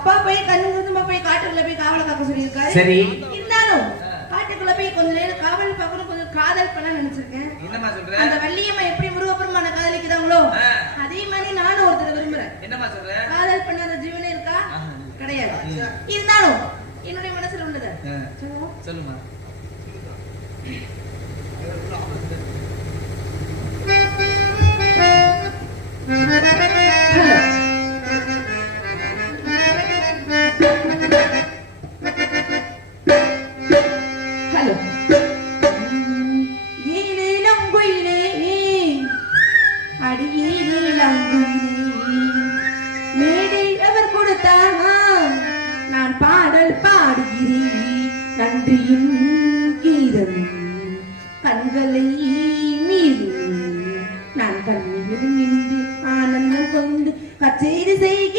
அப்பா போய் கண்ணுமா போய் காட்டுக்குள்ள போய் காவல காக்க சொல்லியிருக்காரு. சரி. இருந்தாலும் காட்டுக்குள்ள போய் கொஞ்ச நேரம் காவல் பார்க்கணும், கொஞ்சம் காதல் பண்ண நினைச்சிருக்கேன். என்னமா சொல்ற? அந்த வள்ளியம்மா எப்படி முருகப்பெருமான காதலிக்கிறாங்களோ அதே மாதிரி நானும் ஒருத்தர் விரும்புறேன். என்னமா சொல்ற? காதல் பண்ணாத ஜீவனே இருக்கா? கிடையாது. இருந்தாலும் என்னுடைய மனசுல உள்ளது சொல்லுமா. ஹலோ. ஏலேலம் குயிலே அடியேலேலம் குயிலே மேடை அவர் கொடுத்தார் நான் பாடல் பாடுகிறேன். நன்றியின் கீதம் கண்களை மீறி நான் கண்ணீர் நின்று ஆனந்தம் கொண்டு கச்சேரி செய்